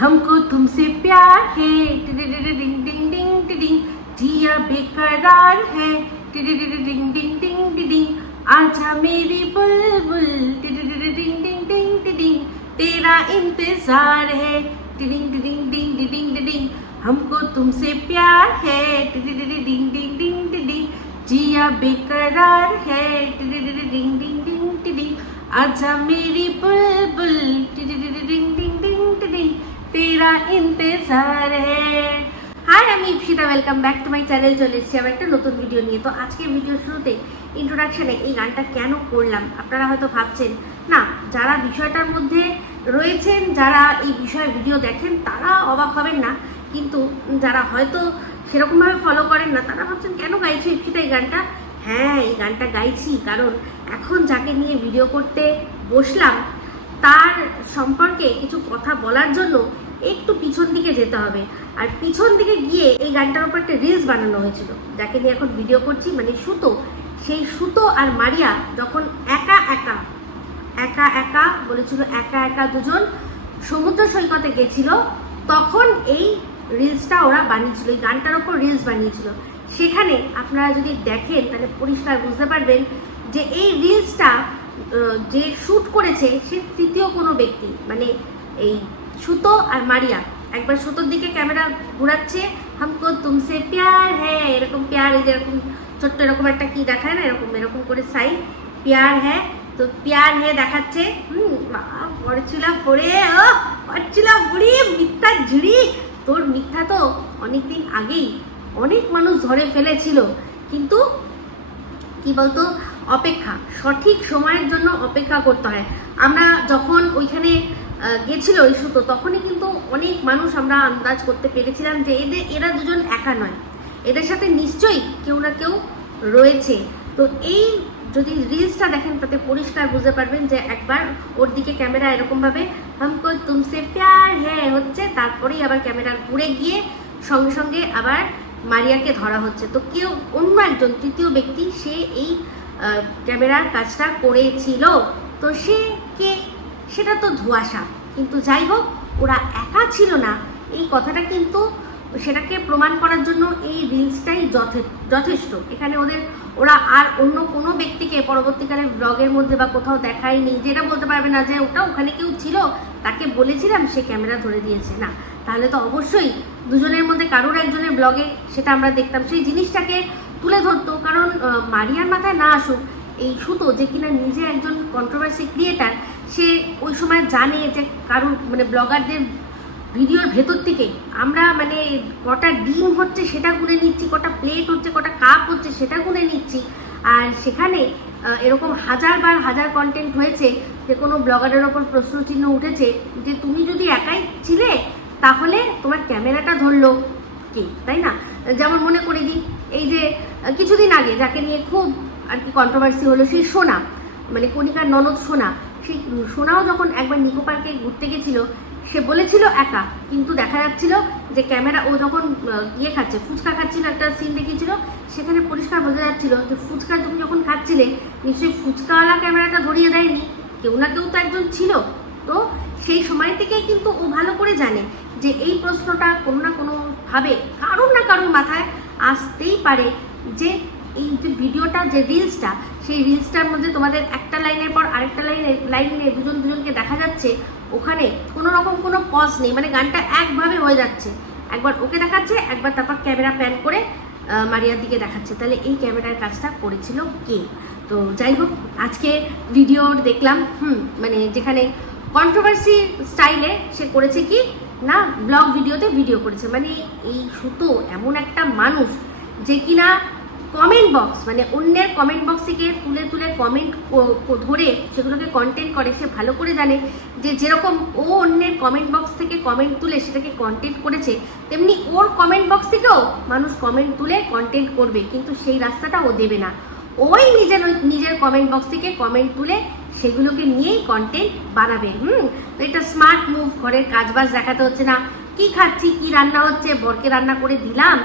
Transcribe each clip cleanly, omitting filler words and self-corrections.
हमको तुमसे प्यार है डिंग डिंग डिंग डिंग जिया बेकरार है डिंग डिंग डिंग डिंग आजा मेरी बुलबुल डिंग डिंग डिंग डिंग तेरा इंतजार है डिंग डिंग डिंग डिंग डिंग हमको तुमसे प्यार है डिंग डिंग डिंग डिंग जिया बेकरार है डिंग डिंग डिंग डिंग आजा मेरी बुलबुल डिंग डिंग डिंग डिंग तेरा इंतजार है। হাই, আমি Ipsita, welcome back to my channel. চলে এসেছি আবার একটা নতুন ভিডিও নিয়ে। তো আজকে ভিডিওর শুরুতে ইন্ট্রোডাকশনে এই গানটা কেন করলাম আপনারা হয়তো ভাবছেন, না যারা বিষয়টার মধ্যে রয়েছেন, যারা এই বিষয়ে ভিডিও দেখেন তারা অবাক হবেন না, কিন্তু যারা হয়তো সেরকমভাবে ফলো করেন না তারা ভাবছেন কেন গাইছো ইপসিতা এই গানটা। হ্যাঁ, এই গানটা গাইছি কারণ এখন যাকে নিয়ে ভিডিও করতে বসলাম তার সম্পর্কে কিছু কথা বলার জন্য একটু পিছন দিকে যেতে হবে। আর পিছন দিকে গিয়ে এই গানটার উপর একটা রিলস বানানো হয়েছিল, যাকে নিয়ে এখন ভিডিও করছি, মানে সুতো। সেই সুতো আর মারিয়া যখন একা একা বলেছিল, একা একা দুজন সমুদ্র সৈকতে গেছিল, তখন এই রিলসটা ওরা বানিয়েছিল, এই গানটার ওপর রিলস বানিয়েছিল। সেখানে আপনারা যদি দেখেন তাহলে পরিষ্কার বুঝতে পারবেন যে এই রিলসটা যে শ্যুট করেছে সে তৃতীয় কোনো ব্যক্তি, মানে এই সুতো আর মারিয়া। একবার সুতোর দিকে ক্যামেরা ঘুরাচ্ছে, হামকো তুমসে প্যার হ্যাঁ, এরকম প্যার, এই যেরকম ছোট্ট এরকম একটা কি দেখায় না, এরকম করে সাইন প্যার হ্যাঁ, তো প্যার হ্যাঁ দেখাচ্ছে। পড়ছিলাম পড়ে পড়ছিলাম বুড়ি মিথ্যা ঝুড়ি। তোর মিথ্যা তো অনেকদিন আগেই অনেক মানুষ ধরে ফেলেছিল, কিন্তু কি বলতো, অপেক্ষা, সঠিক সময়ের জন্য অপেক্ষা করতে হয়। আমরা যখন ওইখানে গেছিল ওই সুতো, তখনই কিন্তু অনেক মানুষ আমরা আন্দাজ করতে পেরেছিলাম যে এরা দুজন একা নয়, এদের সাথে নিশ্চয়ই কেউ না কেউ রয়েছে। তো এই যদি রিলসটা দেখেন তাতে পরিষ্কার বুঝতে পারবেন যে একবার ওর দিকে ক্যামেরা এরকমভাবে হামকো তুমসে প্যার হ্যাঁ হচ্ছে, তারপরেই আবার ক্যামেরা ঘুরে গিয়ে সঙ্গে সঙ্গে আবার মারিয়াকে ধরা হচ্ছে। তো কেউ অন্য একজন তৃতীয় ব্যক্তি সে এই ক্যামেরার কাজটা করেছিল। তো সে কে সেটা তো ধোঁয়াশা, কিন্তু যাই হোক ওরা একা ছিল না এই কথাটা কিন্তু সেটাকে প্রমাণ করার জন্য এই রিলসটাই যথেষ্ট। এখানে ওরা আর অন্য কোনো ব্যক্তিকে পরবর্তীকালে ব্লগের মধ্যে বা কোথাও দেখায়নি, যেটা বলতে পারবে না যে ওখানে কেউ ছিল, তাকে বলেছিলাম সে ক্যামেরা ধরে দিয়েছে না। তাহলে তো অবশ্যই দুজনের মধ্যে কারোর একজনের ব্লগে সেটা আমরা দেখতাম, সেই জিনিসটাকে তুলে ধরতো। কারণ মারিয়ার মাথায় না আসুক, এই সুতো যে কিনা নিজে একজন কন্ট্রোভার্সি ক্রিয়েটার, সে ওই সময় জানে যে কারোর মানে ব্লগারদের ভিডিওর ভেতর থেকে আমরা মানে কটা ডিম হচ্ছে সেটা গুনে নিচ্ছি, কটা প্লেট হচ্ছে, কটা কাপ হচ্ছে সেটা গুনে নিচ্ছি। আর সেখানে এরকম হাজার কন্টেন্ট হয়েছে যে কোনো ব্লগারের ওপর প্রশ্নচিহ্ন উঠেছে যে তুমি যদি একাই ছিলে তাহলে তোমার ক্যামেরাটা ধরলো কে, তাই না? যেমন মনে করে দিই, এই যে কিছুদিন আগে যাকে নিয়ে খুব আর কি কন্ট্রোভার্সি হলো, সেই সোনা, মানে কণিকার ননদ সোনা। সেই সোনাও যখন একবার নিকো পার্কে ঘুরতে গেছিল, সে বলেছিল একা, কিন্তু দেখা যাচ্ছিল যে ক্যামেরা, ও যখন খাচ্ছে, ফুচকা খাচ্ছিল, একটা সিন দেখিয়েছিল, সেখানে পরিষ্কার বোঝা যাচ্ছিল যে ফুচকা তুমি যখন খাচ্ছিলে নিশ্চয়ই ফুচকাওয়ালা ক্যামেরাটা ধরিয়ে দেয়নি, কেউ না কেউ তো একজন ছিল। তো সেই সময় থেকে কিন্তু ও ভালো করে জানে যে এই প্রশ্নটা কোনো না কোনোভাবে কারোর না কারোর মাথায় আসতেই পারে, যে এই যে ভিডিওটা, যে রিলসটা, সেই রিলসটার মধ্যে তোমাদের একটা লাইনের পর আরেকটা লাইনে দুজনকে দেখা যাচ্ছে, ওখানে কোনো রকম কোনো পজ নেই, মানে গানটা একভাবে হয়ে যাচ্ছে, একবার ওকে দেখাচ্ছে, একবার তারপর ক্যামেরা প্যান করে মারিয়ার দিকে দেখাচ্ছে। তাহলে এই ক্যামেরার কাজটা করেছিল কে? তো যাই হোক, আজকে ভিডিও দেখলাম, মানে যেখানে কন্ট্রোভার্সি স্টাইলে সে করেছে কি না, ব্লগ ভিডিওতে ভিডিও করেছে। মানে এই সুতো এমন একটা মানুষ যে কিনা কমেন্ট বক্স, মানে অন্যের কমেন্ট বক্স থেকে তুলে কমেন্ট ধরে সেগুলোকে কন্টেন্ট করে। সে ভালো করে জানে যে যেরকম ও অন্যের কমেন্ট বক্স থেকে কমেন্ট তুলে সেটাকে কন্টেন্ট করেছে, তেমনি ওর কমেন্ট বক্স থেকেও মানুষ কমেন্ট তুলে কন্টেন্ট করবে, কিন্তু সেই রাস্তাটা ও দেবে না। ওই নিজের কমেন্ট বক্স থেকে কমেন্ট তুলে সেগুলোকে নিয়েই কন্টেন্ট বানাবে। তো এটা স্মার্ট মুভ। ঘরের কাজবাজ দেখাতে হচ্ছে না, কি খাচ্ছি, কি রান্না হচ্ছে, বরকে রান্না করে দিলাম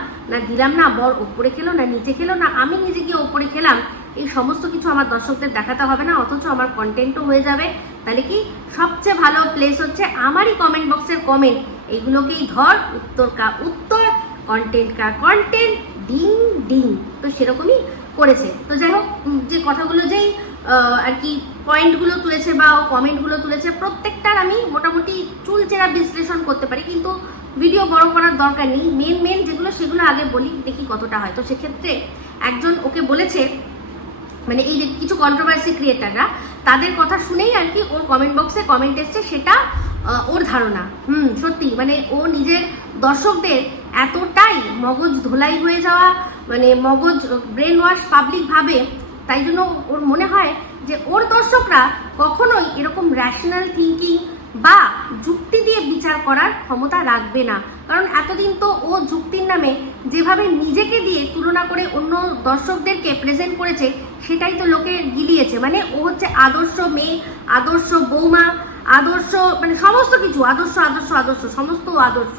না, বর ওপরে খেলো না নিচে খেলো না, আমি নিজে গিয়ে ওপরে খেলাম, এই সমস্ত কিছু আমার দর্শকদের দেখাতে হবে না, অথচ আমার কন্টেন্টও হয়ে যাবে। তাহলে কি সবচেয়ে ভালো প্লেস হচ্ছে আমারই কমেন্ট বক্সের কমেন্ট, এইগুলোকেই ধর, উত্তর কা উত্তর, কন্টেন্ট কা কন্টেন্ট, ডিং ডিং। তো সেরকমই করেছে। তো যাই হোক, যে কথাগুলো যেই আর কি পয়েন্টগুলো তুলেছে বা কমেন্টগুলো তুলেছে, প্রত্যেকটার আমি মোটামুটি চুলচেরা বিশ্লেষণ করতে পারি, কিন্তু ভিডিও বড় করার দরকার নেই। মেন যেগুলো সেগুলো আগে বলি, দেখি কতটা হয়। তো সেক্ষেত্রে একজন ওকে বলেছে, মানে এই যে কিছু কন্ট্রোভার্সি ক্রিয়েটাররা, তাদের কথা শুনেই আর কি ওর কমেন্ট বক্সে কমেন্ট এসছে, সেটা ওর ধারণা। সত্যি মানে ও নিজের দর্শকদের এতটাই মগজ ধোলাই হয়ে যাওয়া, মানে মগজ ব্রেন ওয়াশ পাবলিক ভাবে, তাই জন্য ওর মনে হয় যে ওর দর্শকরা কখনোই এরকম র্যাশনাল থিঙ্কিং বা যুক্তি দিয়ে বিচার করার ক্ষমতা রাখবে না। কারণ এতদিন তো ও যুক্তির নামে যেভাবে নিজেকে দিয়ে তুলনা করে অন্য দর্শকদেরকে প্রেজেন্ট করেছে, সেটাই তো লোকে গিলিয়েছে। মানে ও হচ্ছে আদর্শ মেয়ে, আদর্শ বৌমা, আদর্শ, মানে সমস্ত কিছু আদর্শ আদর্শ আদর্শ, সমস্ত আদর্শ।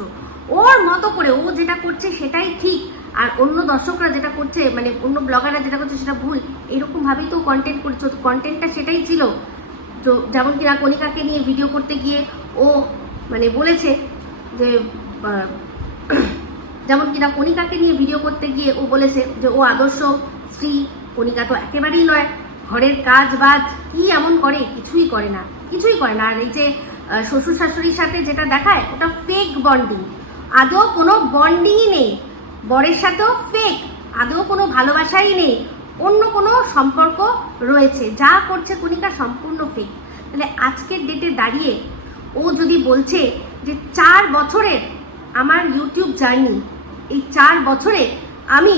ওর মতো করে ও যেটা করছে সেটাই ঠিক, আর অন্য দর্শকরা যেটা করছে, মানে অন্য ব্লগাররা যেটা করছে সেটা ভুল। এরকম ভাবেই তো কন্টেন্ট করছে, তো কন্টেন্টটা সেটাই ছিল। তো যেমন কিনা কণিকাকে নিয়ে ভিডিও করতে গিয়ে ও মানে বলেছে যে যেমন কিনা কণিকাকে নিয়ে ভিডিও করতে গিয়ে ও বলেছে যে ও আদর্শ স্ত্রী। কণিকা তো একেবারেই নয়, ঘরের কাজ বাজ কি এমন করে, কিছুই করে না, কিছুই করে না। আর এই যে শ্বশুর শাশুড়ির সাথে যেটা দেখায়, ওটা ফেক বন্ডিং, আদৌ কোনো বন্ডিংই নেই। বরের সাথেও ফেক, আদৌ কোনো ভালোবাসাই নেই, অন্য কোনো সম্পর্ক রয়েছে। যা করছে কণিকা সম্পূর্ণ ফেক। তাহলে আজকের ডেটে দাঁড়িয়ে ও যদি বলছে যে 4 বছরের আমার ইউটিউব জার্নি, এই 4 বছরে আমি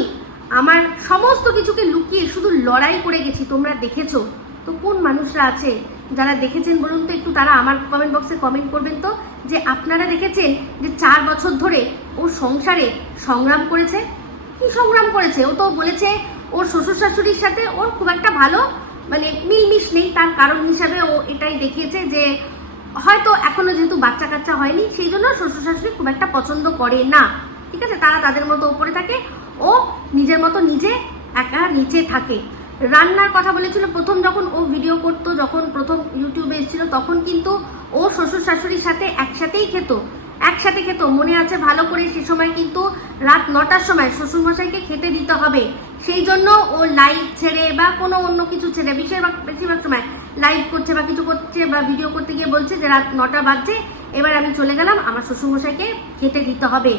আমার সমস্ত কিছুকে লুকিয়ে শুধু লড়াই করে গেছি, তোমরা দেখেছো। তো কোন মানুষরা আছে যারা দেখেছেন বলুন তো একটু, তারা আমার কমেন্ট বক্সে কমেন্ট করবেন তো, যে আপনারা দেখেছেন যে 4 বছর ধরে ও সংসারে সংগ্রাম করেছে। কি সংগ্রাম করেছে? ও তো বলেছে ওর শ্বশুর শাশুড়ির সাথে ওর খুব একটা ভালো মানে মিলমিশ নেই। তার কারণ হিসাবে ও এটাই দেখিয়েছে যে হয়তো এখনো যেহেতু বাচ্চা কাচ্চা হয়নি, সেই জন্য শ্বশুর শাশুড়ি খুব একটা পছন্দ করে না। ঠিক আছে, তারা তাদের মতো উপরে থাকে, ও নিজের মতো নিজে একা নিচে থাকে। রান্নার কথা বলেছিল প্রথম যখন ও ভিডিও করতো, যখন প্রথম ইউটিউবে এসেছিল, তখন কিন্তু ও শ্বশুর শাশুড়ির সাথে একসাথে খেত, মনে আছে ভালো করে। সে সময় কিন্তু রাত 9টার সময় শ্বশুরমশাইকে খেতে দিতে হবে, সেই জন্য ও লাইভ ছেড়ে বা কোনো অন্য কিছু ছেড়ে বেশিরভাগ সময় লাইভ করছে বা কিছু করছে বা ভিডিও করতে গিয়ে বলছে যে রাত 9টা বাজছে, এবার আমি চলে গেলাম, আমার শ্বশুরমশাইকে খেতে দিতে হবে।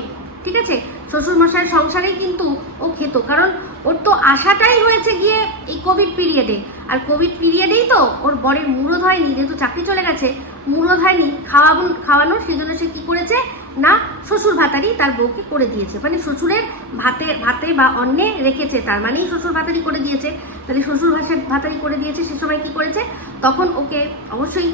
ঠিক আছে, শ্বশুরমশাইয়ের সংসারেই কিন্তু ও খেত, কারণ ওর তো আশাটাই হয়েছে গিয়ে এই কোভিড পিরিয়ডে। আর কোভিড পিরিয়ডেই তো ওর বরের মুরদ হয়নি, যেহেতু চাকরি চলে গেছে, মুরদ হয়নি খাওয়ানো, সেই জন্য সে কী করেছে না, শ্বশুর ভাতারি তার বউকে করে দিয়েছে। মানে শ্বশুরের ভাতে বা অন্নে রেখেছে, তার মানেই শ্বশুর ভাতারি করে দিয়েছে। তাহলে শ্বশুর ভাতারি করে দিয়েছে, সে সময় কী করেছে, তখন ওকে অবশ্যই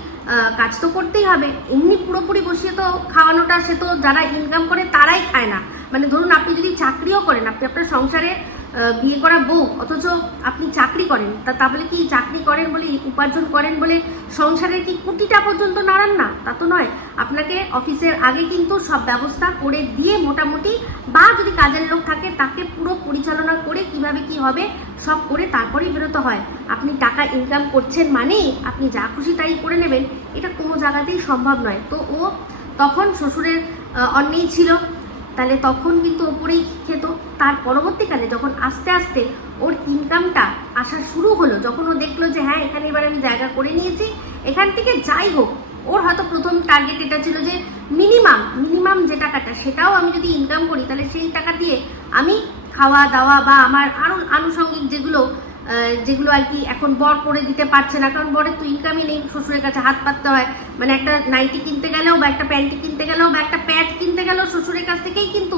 কাজ তো করতেই হবে। এমনি পুরোপুরি বসিয়ে তো খাওয়ানোটা, সে তো যারা ইনকাম করে তারাই খায় না। মানে ধরুন আপনি যদি চাকরিও করেন, আপনি আপনার সংসারে বিয়ে করা বউ, অথচ আপনি চাকরি করেন, তাহলে কি চাকরি করেন বলে, উপার্জন করেন বলে সংসারের কি কোটিটা পর্যন্ত নাড়ান না? তা তো নয়। আপনাকে অফিসের আগে কিন্তু সব ব্যবস্থা করে দিয়ে মোটামুটি, বা যদি কাজের লোক থাকে তাকে পুরো পরিচালনা করে কিভাবে কি হবে সব করে তারপরেই বেরোতে হয়। আপনি টাকা ইনকাম করছেন মানেই আপনি যা খুশি তাই করে নেবেন, এটা কোনো জায়গাতেই সম্ভব নয়। তো ও তখন শ্বশুরের অন্যেই ছিল, তাহলে তখন কিন্তু ওপরেই খেত। তার পরবর্তীকালে যখন আস্তে আস্তে ওর ইনকামটা আসা শুরু হলো, যখন ও দেখলো যে হ্যাঁ এখানে এবার আমি জায়গা করে নিয়েছি, এখান থেকে যাই হোক, ওর হয়তো প্রথম টার্গেট এটা ছিল যে মিনিমাম যে টাকাটা, সেটাও আমি যদি ইনকাম করি তাহলে সেই টাকা দিয়ে আমি খাওয়া দাওয়া বা আমার আরও আনুষঙ্গিক যেগুলো আর কি এখন বর করে দিতে পারছে না, কারণ বরের তো ইনকামই নেই, শ্বশুরের কাছে হাত পাততে হয়। মানে একটা নাইটি কিনতে গেলেও বা একটা প্যান্টি কিনতে গেলেও বা একটা প্যাড কিনতে গেলেও শ্বশুরের কাছ থেকেই কিন্তু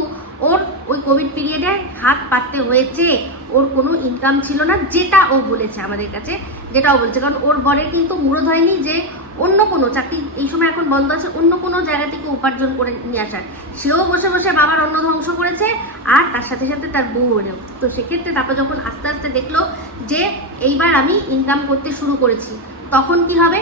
ওর ওই কোভিড পিরিয়ডে হাত পাততে হয়েছে। ওর কোনো ইনকাম ছিল না, যেটা ও বলেছে আমাদের কাছে, যেটা ও বলছে। কারণ ওর বরের কিন্তু মুরদ হয়নি যে অন্য কোনো চাকরি এই সময় এখন বন্ধ আছে, অন্য কোনো জায়গা থেকে উপার্জন করে নিয়ে আসার। সেও বসে বসে বাবার অন্ন ধ্বংস করেছে, আর তার সাথে সাথে তার বউয়েরও। তো সেক্ষেত্রে তারপর যখন আস্তে আস্তে দেখলো যে এইবার আমি ইনকাম করতে শুরু করেছি, তখন কি হবে,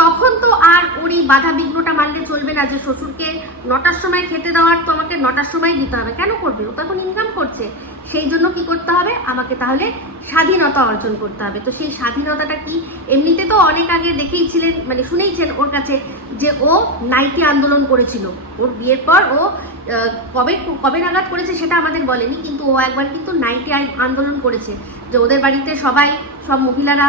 তখন তো আর ওর এই বাধা বিঘ্নটা মানলে চলবে না, যে শ্বশুরকে 9টার সময় খেতে দেওয়ার তো আমাকে 9টার সময় দিতে হবে। কেন করবে? ও তো এখন ইনকাম করছে। সেই জন্য কি করতে হবে? আমাকে তাহলে স্বাধীনতা অর্জন করতে হবে। তো সেই স্বাধীনতাটা কি? এমনিতে তো অনেক আগে দেখেইছিলেন, মানে শুনেইছেন ওর কাছে যে ও নাইটি আন্দোলন করেছিল। ওর বিয়ের পর ও কবে কবে নাগাদ করেছে সেটা আমাদের বলেনি, কিন্তু ও একবার কিন্তু নাইটি আন্দোলন করেছে, যে ওদের বাড়িতে সব মহিলারা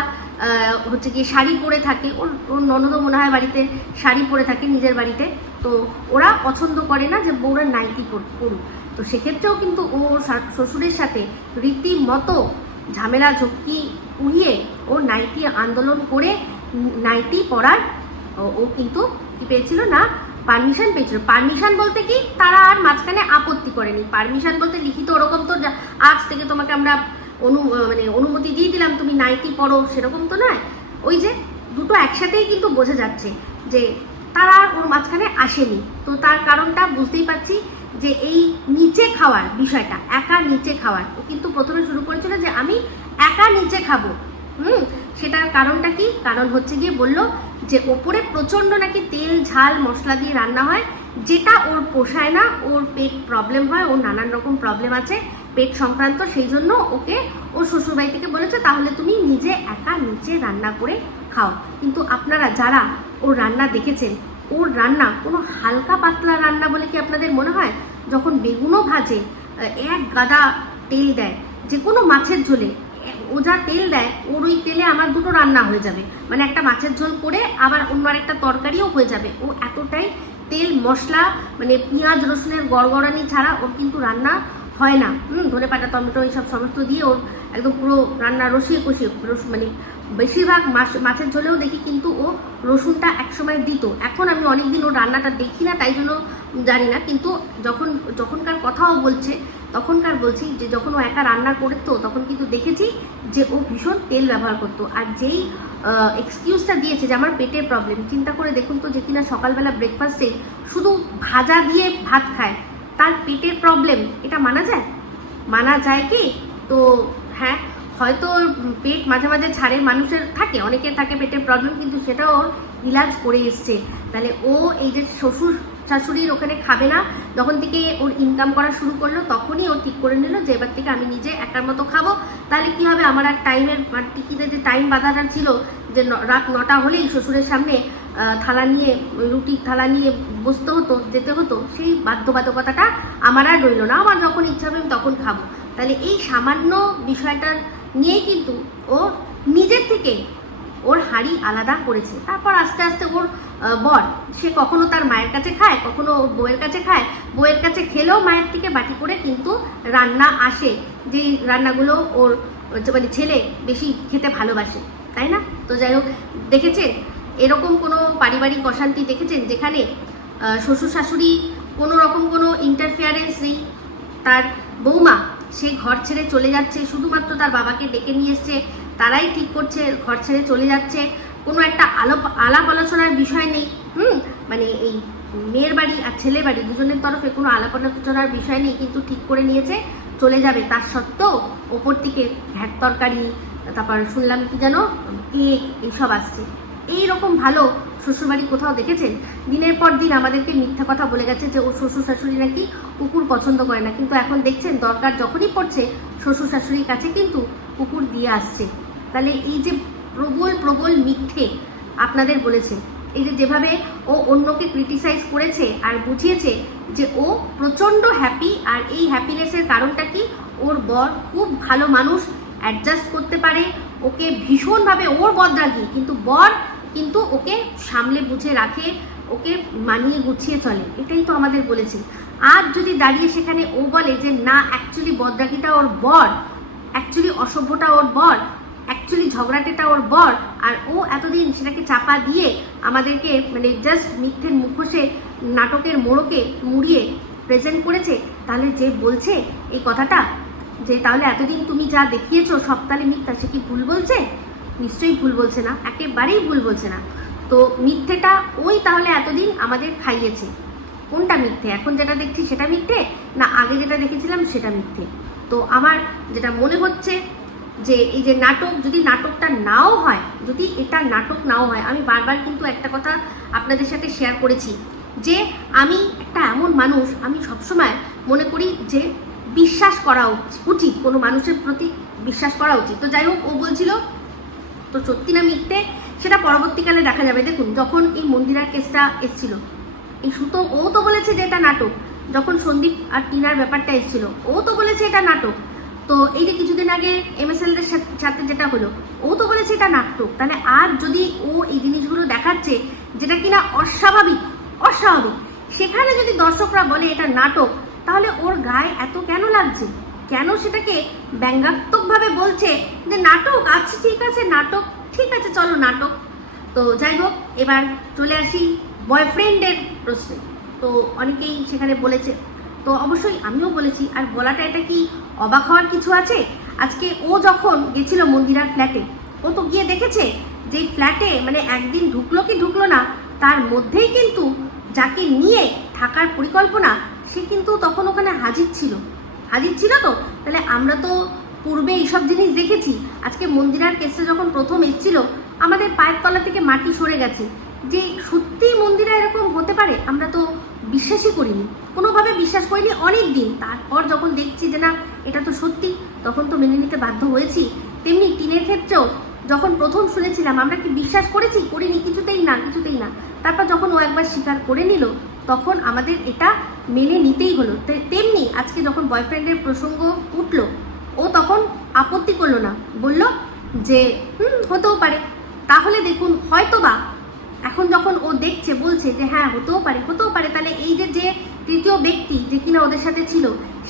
হচ্ছে গিয়ে শাড়ি পরে থাকে। ওর ননদও মনে হয় বাড়িতে শাড়ি পরে থাকে নিজের বাড়িতে। তো ওরা পছন্দ করে না যে বউরা নাইটি পরুক। তো সেক্ষেত্রেও কিন্তু ও শ্বশুরের সাথে রীতিমতো ঝামেলা ঝক্কি উড়িয়ে ও নাইটি আন্দোলন করে নাইটি পরার ও কিন্তু কি পেয়েছিল না, পারমিশন পেয়েছিল। পারমিশন বলতে কি, তারা আর মাঝখানে আপত্তি করেনি। পারমিশন বলতে লিখিত ওরকম তো আজ থেকে তোমাকে আমরা অনুমতি দিয়ে দিলাম তুমি নাইটি পরো, সেরকম তো নয়। ওই যে দুটো একসাথেই কিন্তু বোঝা যাচ্ছে যে তারা আর ওর মাঝখানে আসেনি। তো তার কারণটা বুঝতেই পারছি, যে এই নিচে খাওয়ার বিষয়টা, একা নিচে খাওয়ার। ও কিন্তু প্রথমে শুরু করেছিল যে আমি একা নিচে খাবো। সেটার কারণটা কি? কারণ হচ্ছে গিয়ে বললো যে ওপরে প্রচণ্ড নাকি তেল ঝাল মশলা দিয়ে রান্না হয়, যেটা ওর পোষায় না। ওর পেট প্রবলেম হয়, ওর নানান রকম প্রবলেম আছে পেট সংক্রান্ত। সেই জন্য ওকে ও শ্বশুরবাড়ি থেকে বলেছে তাহলে তুমি নিজে একা নিচে রান্না করে খাও। কিন্তু আপনারা যারা ওর রান্না দেখেছেন, ওর রান্না কোনো হালকা পাতলা রান্না বলে কি আপনাদের মনে হয়? যখন বেগুনও ভাজে, এক গাদা তেল দেয়, যে কোনো মাছের ঝোলে ও যা তেল দেয়, ওর ওই তেলে আমার দুটো রান্না হয়ে যাবে। মানে একটা মাছের ঝোল করে আবার অন্য আরেকটা তরকারিও হয়ে যাবে। ও এতটাই তেল মশলা, মানে পেঁয়াজ রসুনের গড়গড়ানি ছাড়া ওর কিন্তু রান্না হয় না। ধনেপাতা টমেটো এইসব সমস্ত দিয়ে ওর একদম পুরো রান্না রসিয়ে কষিয়ে মানে বেশিরভাগ মাছের ঝোলেও দেখি কিন্তু ও রসুনটা একসময় দিত। এখন আমি অনেকদিন ওর রান্নাটা দেখি না, তাই জন্য জানি না। কিন্তু যখনকার কথাও বলছে, তখনকার বলছি যে যখন ও একা রান্না করতো তখন কিন্তু দেখেছি যে ও ভীষণ তেল ব্যবহার করতো। আর যেই এক্সকিউজটা দিয়েছে যে আমার পেটের প্রবলেম, চিন্তা করে দেখুন তো, যে কিনা সকালবেলা ব্রেকফাস্টে শুধু ভাজা দিয়ে ভাত খায়, তার পেটের প্রবলেম, এটা মানা যায়? মানা যায় কি? তো হ্যাঁ, হয়তো পেট মাঝে মাঝে ছাড়ে, মানুষের থাকে, অনেকের থাকে পেটের প্রবলেম, কিন্তু সেটা ওর ইলাজ করে এসছে। তাহলে ও এই যে শ্বশুর শাশুড়ির ওখানে খাবে না, যখন থেকে ওর ইনকাম করা শুরু করলো তখনই ও ঠিক করে নিল যে এবার থেকে আমি নিজে একার মতো খাবো। তাহলে কি হবে, আমার আর টাইমের টিকিতে যে টাইম বাধাটা ছিল, যে রাত 9টা হলেই শ্বশুরের সামনে থালা নিয়ে, রুটির থালা নিয়ে বসতে হতো, যেতে হতো, সেই বাধ্যবাধকতাটা আমার আর রইল না। আমার যখন ইচ্ছা হবে আমি তখন খাবো। তাহলে এই সামান্য বিষয়টা নিয়েই কিন্তু ও নিজের থেকে ওর হাঁড়ি আলাদা করেছে। তারপর আস্তে আস্তে ওর বর, সে কখনো তার মায়ের কাছে খায়, কখনো বউয়ের কাছে খায়, বউয়ের কাছে খেলেও মায়ের থেকে বাটি করে কিন্তু রান্না আসে, যে রান্নাগুলো ওর মানে ছেলে বেশি খেতে ভালোবাসে, তাই না? তো যাই হোক, দেখেছেন এরকম কোনো পারিবারিক অশান্তি দেখেছেন যেখানে শ্বশুর শাশুড়ি কোনো রকম কোনো ইন্টারফিয়ারেন্স নেই? তার বৌমা সে ঘর ছেড়ে চলে যাচ্ছে, শুধুমাত্র তার বাবাকে ডেকে নিয়ে এসছে, তারাই ঠিক করছে, ঘর ছেড়ে চলে যাচ্ছে, কোনো একটা আলাপ আলোচনার বিষয় নেই। মানে এই মেয়ের বাড়ি আর ছেলে বাড়ি দুজনের তরফে কোনো আলাপ আলোচনার বিষয় নেই, কিন্তু ঠিক করে নিয়েছে চলে যাবে। তার সত্ত্বেও ওপর থেকে ঘ্যাট তরকারি, তারপর শুনলাম কি যেন কেক, এইসব আসছে। এইরকম ভালো শ্বশুরবাড়ি কোথাও দেখেছেন? দিনের পর দিন আমাদেরকে মিথ্যা কথা বলে গেছে যে ও শ্বশুর শাশুড়ি নাকি কুকুর পছন্দ করে না, কিন্তু এখন দেখছেন দরকার যখনই পড়ছে শ্বশুর শাশুড়ির কাছে কিন্তু কুকুর দিয়ে আসছে। তাহলে এই যে প্রবল মিথ্যে আপনাদের বলেছে, এই যে যেভাবে ও অন্যকে ক্রিটিসাইজ করেছে আর বুঝিয়েছে যে ও প্রচণ্ড হ্যাপি, আর এই হ্যাপিনেসের কারণটা কি, ওর বর খুব ভালো মানুষ, অ্যাডজাস্ট করতে পারে, ওকে ভীষণভাবে, ওর বদরাগী কিন্তু বর কিন্তু ওকে সামলে বুঝে রাখে, ওকে মানিয়ে গুছিয়ে চলে, এটাই তো আমাদের বলেছে। আর যদি দাঁড়িয়ে সেখানে ও বলে যে না, অ্যাকচুয়ালি বদরাগীটা ওর বর, অ্যাকচুয়ালি অসভ্যটা ওর বর, অ্যাকচুয়ালি ঝগড়াটেটা ওর বর, আর ও এতদিন সেটাকে চাপা দিয়ে আমাদেরকে মানে জাস্ট মিথ্যের মুখোশে নাটকের মোড়কে মুড়িয়ে প্রেজেন্ট করেছে, তাহলে যে বলছে এই কথাটা যে তাহলে এতদিন তুমি যা দেখিয়েছো সব তাহলে মিথ্যা, সে কি ভুল বলছে? নিশ্চয়ই ভুল বলছে না, একেবারেই ভুল বলছে না। তো মিথ্যেটা ওই তাহলে এতদিন আমাদের খাইয়েছে। কোনটা মিথ্যে? এখন যেটা দেখছি সেটা মিথ্যে, না আগে যেটা দেখেছিলাম সেটা মিথ্যে? তো আমার যেটা মনে হচ্ছে যে এই যে নাটক, যদি নাটকটা নাও হয়, যদি এটা নাটক নাও হয়, আমি বারবার কিন্তু একটা কথা আপনাদের সাথে শেয়ার করেছি যে আমি একটা এমন মানুষ, আমি সবসময় মনে করি যে বিশ্বাস করা উচিত, কোনো মানুষের প্রতি বিশ্বাস করা উচিত। তো যাই হোক, ও বলছিল তো সত্যি না মিথ্যে সেটা পরবর্তীকালে দেখা যাবে। দেখুন, যখন এই মন্দিরার কেসটা এসেছিল, এই সুতো ও তো বলেছে যে এটা নাটক। যখন সন্দীপ আর টিনার ব্যাপারটা এসেছিল, ও তো বলেছে এটা নাটক। তো এই যে কিছুদিন আগে MSLদের সাথে যেটা হলো, ও তো বলেছে এটা নাটক। তাহলে আর যদি ও এই জিনিসগুলো দেখাচ্ছে যেটা কিনা অস্বাভাবিক, সেখানে যদি দর্শকরা বলে এটা নাটক, তাহলে ওর গায়ে এত কেন লাগছে? কেন সেটাকে ব্যঙ্গাত্মকভাবে বলছে যে নাটক? আচ্ছা ঠিক আছে, নাটক, ঠিক আছে, চলো নাটক। তো যাই হোক, এবার চলে আসি বয়ফ্রেন্ডের প্রশ্নে। তো অনেকেই সেখানে বলেছে, তো অবশ্যই আমিও বলেছি। আর বলাটা এটা কি অবাক হওয়ার কিছু আছে? আজকে ও যখন গেছিল মন্দিরার ফ্ল্যাটে, ও তো গিয়ে দেখেছে যে ফ্ল্যাটে মানে একদিন ঢুকলো কি ঢুকলো না, তার মধ্যেই কিন্তু যাকে নিয়ে থাকার পরিকল্পনা, সে কিন্তু তখন ওখানে হাজির ছিল তো। তাহলে আমরা তো পূর্বে এইসব জিনিস দেখেছি। আজকে মন্দিরার কেসটা যখন প্রথম এসেছিল, আমাদের পায়ের তলা থেকে মাটি সরে গেছে যে সত্যিই মন্দিরা এরকম হতে পারে। আমরা তো বিশ্বাসই করিনি, কোনোভাবে বিশ্বাস করিনি অনেক দিন। তারপর যখন দেখছি যে না এটা তো সত্যি, তখন তো মেনে নিতে বাধ্য হয়েছি। তেমনি টিনের ক্ষেত্রেও যখন প্রথম শুনেছিলাম, আমরা কি বিশ্বাস করিনি, কিছুতেই না। তারপর যখন ও একবার স্বীকার করে নিল, তখন আমাদের এটা মেনে নিতেই হলো। তেমনি আজকে যখন বয়ফ্রেন্ডের প্রসঙ্গ উঠলো, ও তখন আপত্তি করলো না, বলল যে হতেও পারে। তাহলে দেখুন, হয়তোবা এখন যখন ও দেখছে, বলছে যে হ্যাঁ হতেও পারে, তাহলে এই যে তৃতীয় ব্যক্তি যে কিনা ওদের সাথে ছিল,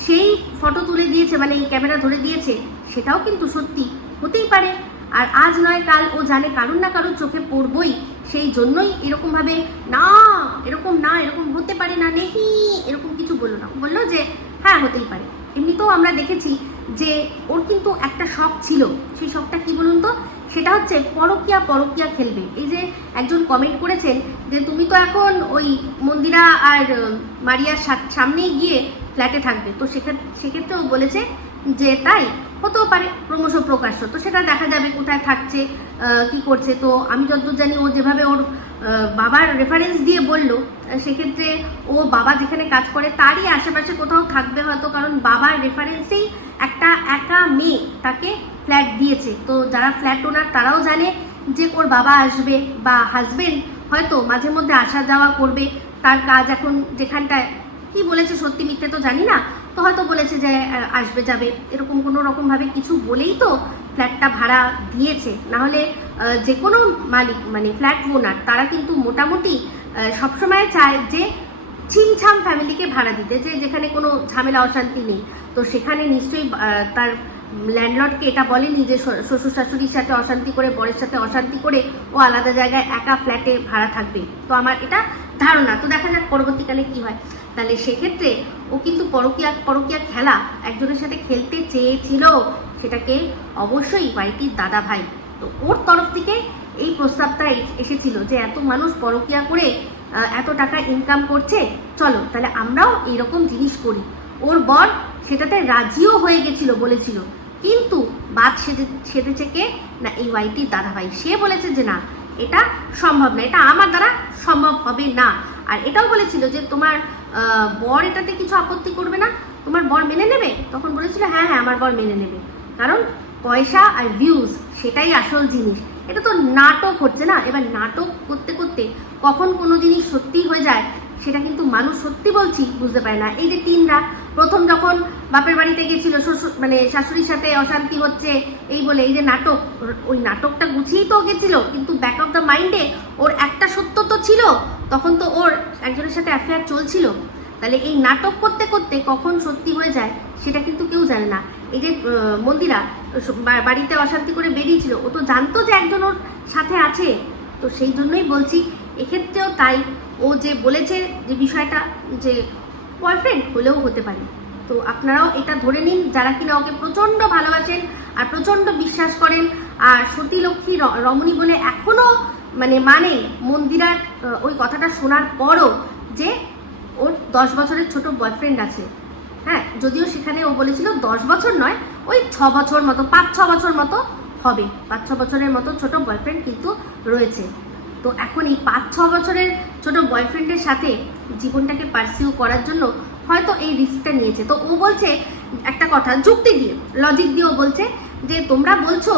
সেই ফটো তুলে দিয়েছে, মানে এই ক্যামেরা ধরে দিয়েছে, সেটাও কিন্তু সত্যি হতেই পারে। আর আজ নয় কাল ও জানে কারুর না কারুর চোখে পড়বই, সেই জন্যই এরকমভাবে এরকম হতে পারে না, নেহি এরকম কিছু বললো না। বললো যে হ্যাঁ হতেই পারে। এমনিতেও আমরা দেখেছি যে ওর কিন্তু একটা শখ ছিল। সেই শখটা কি বলুন তো? সেটা হচ্ছে পরকীয়া খেলবে। এই যে একজন কমেন্ট করেছেন যে তুমি তো এখন ওই মন্দিরা আর মারিয়ার সামনেই গিয়ে ফ্ল্যাটে থাকবে, তো সেক্ষেত্রেও বলেছে যে তাই হতেও পারে, ক্রমশ প্রকাশ্য। তো সেটা দেখা যাবে কোথায় থাকছে, কি করছে। তো আমি যতদূর জানি, ও যেভাবে ওর বাবার রেফারেন্স দিয়ে বলল, সেক্ষেত্রে ও বাবা যেখানে কাজ করে তারই আশেপাশে কোথাও থাকবে হয়তো, কারণ বাবার রেফারেন্সেই একটা একা মেয়ে তাকে ফ্ল্যাট দিয়েছে। তো যারা ফ্ল্যাট ওনার তারাও জানে যে ওর বাবা আসবে, বা হাজবেন্ড হয়তো মাঝে মধ্যে আসা যাওয়া করবে। তার কাজ এখন যেখানটায়, কি বলেছে সত্যি মিথ্যে তো জানি না, তো হয়তো বলেছে যে আসবে যাবে, এরকম কোনো রকমভাবে কিছু বলেই তো ফ্ল্যাটটা ভাড়া দিয়েছে। নাহলে যে কোনো মালিক, মানে ফ্ল্যাট ওনার, তারা কিন্তু মোটামুটি সবসময় চায় যে ছিমছাম ফ্যামিলিকে ভাড়া দিতে, যেখানে কোনো ঝামেলা অশান্তি নেই। তো সেখানে নিশ্চয়ই তার ল্যান্ডলর্ডকে এটা বলেনি যে শ্বশুর শাশুড়ির সাথে অশান্তি করে, বরের সাথে অশান্তি করে ও আলাদা জায়গায় একা ফ্ল্যাটে ভাড়া থাকবে। তো আমার এটা ধারণা। তো দেখা যাক পরবর্তীকালে কি হয়। তাহলে সেক্ষেত্রে ও কিন্তু পরকীয়া খেলা একজনের সাথে খেলতে চেয়েছিল, সেটাকে অবশ্যই ওয়াইটির দাদা ভাই। তো ওর তরফ থেকে এই প্রস্তাবটা এসেছিল যে এত মানুষ পরকীয়া করে এত টাকা ইনকাম করছে, চলো তাহলে আমরাও এইরকম জিনিস করি। ওর বর সেটাতে রাজিও হয়ে গেছিল, বলেছিল। কিন্তু বাদ সেধেছে কে না, এই ওয়াইটির দাদা ভাই। সে বলেছে যে না এটা সম্ভব না, এটা আমার দ্বারা সম্ভব হবে না। আর এটাও বলেছিল যে তোমার বর এটাতে কিছু আপত্তি করবে না, তোমার বর মেনে নেবে। তখন বলেছিল হ্যাঁ আমার বর মেনে নেবে, কারণ পয়সা আর ভিউজ সেটাই আসল জিনিস। এটা তো নাটক হচ্ছে না। এবার নাটক করতে করতে কখন কোনো জিনিস সত্যি হয়ে যায়, সেটা কিন্তু মানুষ সত্যি বলছি বুঝতে পারে না। এই যে টিনরা প্রথম যখন বাপের বাড়িতে গেছিল, মানে শাশুড়ির সাথে অশান্তি হচ্ছে এই বলে, এই যে নাটক, ওই নাটকটা গুছিয়েই তো গেছিল, কিন্তু ব্যাক অফ দ্য মাইন্ডে ওর একটা সত্য তো ছিল, তখন তো ওর একজনের সাথে অ্যাফেয়ার চলছিল। তাহলে এই নাটক করতে করতে কখন সত্যি হয়ে যায় সেটা কিন্তু কেউ জানে না। এই যে মন্দিরা বাড়িতে অশান্তি করে বেরিয়েছিল, ও তো জানতো যে একজন ওর সাথে আছে। তো সেই জন্যই বলছি এক্ষেত্রেও তাই। ও যে বলেছে যে বিষয়টা যে বয়ফ্রেন্ড হলেও হতে পারে। তো আপনারাও এটা ধরে নিন, যারা কিনা ওকে প্রচণ্ড ভালোবাসেন আর প্রচণ্ড বিশ্বাস করেন, আর সতী লক্ষ্মী রমণী বলে এখনও মানেন মন্দিরার ওই কথাটা শোনার পরও, যে ওর 10 বছরের ছোট বয়ফ্রেন্ড আছে। হ্যাঁ, যদিও সেখানে ও বলেছিল 10 বছর নয়, ওই 6 বছর মতো, 5-6 বছর মতো হবে, 5-6 বছরের মতো ছোট বয়ফ্রেন্ড কিন্তু রয়েছে। তো এখন এই 5-6 বছরের ছোট বয়ফ্রেন্ডের সাথে জীবনটাকে পারসিউ করার জন্য হয়তো এই রিস্কটা নিয়েছে। তো ও বলছে একটা কথা, যুক্তি দিয়ে, লজিক দিয়ে ও বলছে যে তোমরা বলছো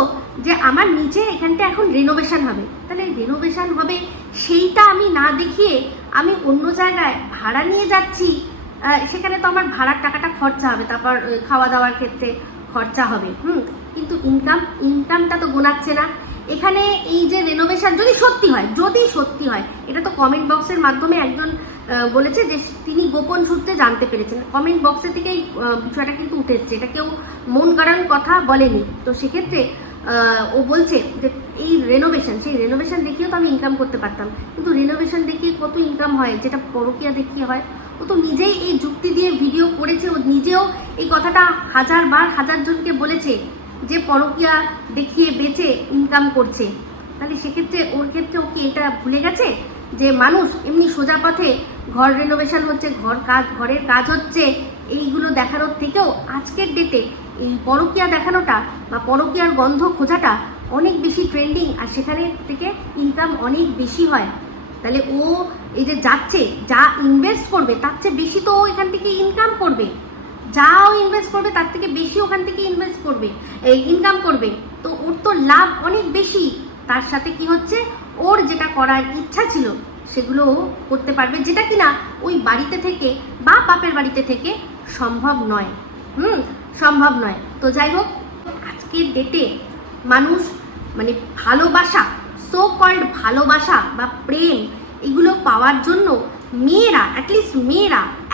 যে আমার নিচে এখানটা এখন রেনোভেশন হবে, তাহলে রেনোভেশন হবে সেইটা আমি না দেখিয়ে আমি অন্য জায়গায় ভাড়া নিয়ে যাচ্ছি, সেখানে তো আমার ভাড়ার টাকাটা খরচা হবে, তারপর খাওয়া দাওয়ার ক্ষেত্রে খরচা হবে, কিন্তু ইনকামটা তো গোনাচ্ছে না। এখানে এই যে রেনোভেশন যদি সত্যি হয়, এটা তো কমেন্ট বক্সের মাধ্যমে একজন বলেছে যে তিনি গোপন সূত্রে জানতে পেরেছেন, কমেন্ট বক্সে থেকে এই বিষয়টা কিন্তু উঠে এসছে, এটা কেউ মন গড়ানোর কথা বলেনি। তো সেক্ষেত্রে ও বলছে যে এই সেই রেনোভেশন দেখিয়েও তো আমি ইনকাম করতে পারতাম, কিন্তু রেনোভেশন দেখিয়ে কত ইনকাম হয় যেটা পরকীয়া দেখিয়ে হয়। ও তো নিজেই এই যুক্তি দিয়ে ভিডিও করেছে, ও নিজেও এই কথাটা হাজার জনকে বলেছে যে পরকীয়া দেখিয়ে বেচে ইনকাম করছে। তাহলে সেক্ষেত্রে ও কি এটা ভুলে গেছে যে মানুষ এমনি সোজা পথে ঘর রেনোভেশন হচ্ছে, ঘরের কাজ হচ্ছে, এইগুলো দেখানোর থেকেও আজকের ডেটে এই পরকীয়া দেখানোটা বা পরকীয়ার গন্ধ খোঁজাটা অনেক বেশি ট্রেন্ডিং, আর সেখানে থেকে ইনকাম অনেক বেশি হয়। তাহলে ও এই যে যাচ্ছে, যা ইনভেস্ট করবে তার চেয়ে বেশি তো ও এখান থেকে ইনকাম করবে, যাও ইনভেস্ট করবে তার থেকে বেশি ওখান থেকে ইনকাম করবে। তো ওর তো লাভ অনেক বেশি, তার সাথে কি হচ্ছে, ওর যেটা করার ইচ্ছা ছিল সেগুলো ও করতে পারবে, যেটা কিনা ওই বাড়িতে থেকে বা বাপের বাড়িতে থেকে সম্ভব নয়। তো যাই হোক, আজকের ডেটে মানুষ মানে ভালোবাসা, সো কল্ড ভালোবাসা বা প্রেম, এগুলো পাওয়ার জন্য মেয়েরা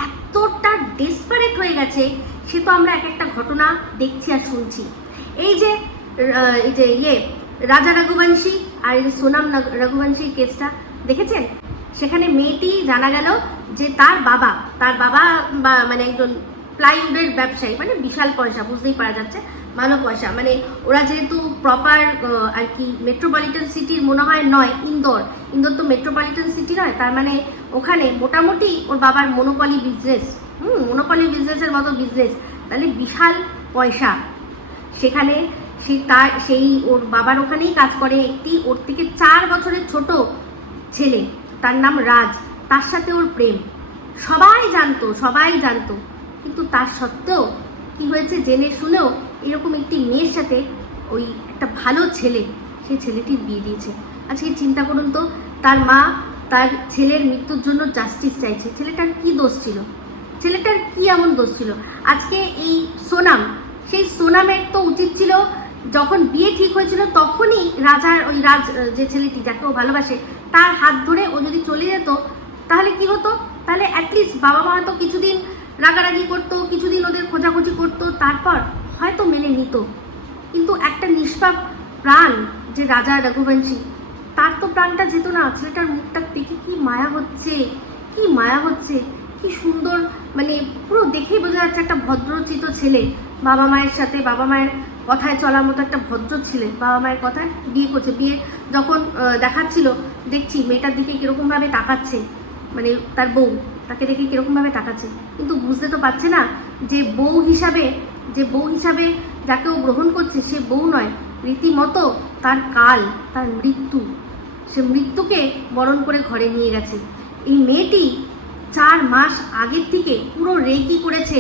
এতটা ডেসপারেট হয়ে গেছে, সে তো আমরা একটা ঘটনা দেখছি আর শুনছি। এই যে রাজা রঘুবংশী আর এই যে সোনাম রঘুবংশীর কেসটা দেখেছেন, সেখানে মেয়েটি জানা গেল যে তার বাবা মানে একজন প্লাইউডের ব্যবসায়ী, মানে বিশাল পয়সা, বুঝতেই পারা যাচ্ছে ভালো পয়সা, মানে ওরা যেহেতু প্রপার আর কি মেট্রোপলিটন সিটির মনে হয় নয়, ইন্দোর তো মেট্রোপলিটন সিটি নয়, তার মানে ওখানে মোটামুটি ওর বাবার মনোপলি বিজনেসের মতো বিজনেস, তাহলে বিশাল পয়সা। সেখানে সেই ওর বাবার ওখানেই কাজ করে একটি ওর থেকে 4 বছরের ছোট ছেলে, তার নাম রাজ, তার সাথে ওর প্রেম, সবাই জানতো, কিন্তু তার সত্ত্বেও কি হয়েছে, জেনে শুনেও এরকম একটি মেয়ের সাথে ওই একটা ভালো ছেলে, সেই ছেলেটির বিয়ে দিয়েছে। আজকে চিন্তা করুন তো, তার মা তার ছেলের মৃত্যুর জন্য জাস্টিস চাইছে। ছেলেটার কি দোষ ছিল, ছেলেটার কি এমন দোষ ছিল? আজকে এই সেই সোনামের তো উচিত ছিল যখন বিয়ে ঠিক হয়েছিল তখনই রাজ যে ছেলেটি যাকে ও ভালোবাসে তার হাত ধরে ও যদি চলে যেত, তাহলে কি হতো? তাহলে অ্যাটলিস্ট বাবা মা তো কিছুদিন রাগারাগি করতো, কিছুদিন ওদের খোঁজাখুঁজি করতো, তারপর হয়তো মেনে নিত। কিন্তু একটা নিষ্পাপ প্রাণ যে রাজা রঘুবংশী, তার তো প্রাণটা যেত না। ছেলেটার মুখটা দেখে কি মায়া হচ্ছে, কি সুন্দর, মানে পুরো দেখেই বোঝা যাচ্ছে একটা ভদ্রচিত ছেলে, বাবা মায়ের কথায় চলার মতো একটা ভদ্র ছেলে, বাবা মায়ের কথায় বিয়ে করছে। বিয়ে যখন দেখাচ্ছিল, দেখছি মেয়েটার দিকে কিরকমভাবে তাকাচ্ছে, মানে তার বউ তাকে দেখে কিরকমভাবে তাকাচ্ছে, কিন্তু বুঝতে তো পারছে না যে বউ হিসাবে যাকে ও গ্রহণ করছে সে বউ নয়, রীতিমতো তার মৃত্যু, সে মৃত্যুকে বরণ করে ঘরে নিয়ে গেছে। এই মেয়েটি 4 মাস আগের থেকে পুরো রেকি করেছে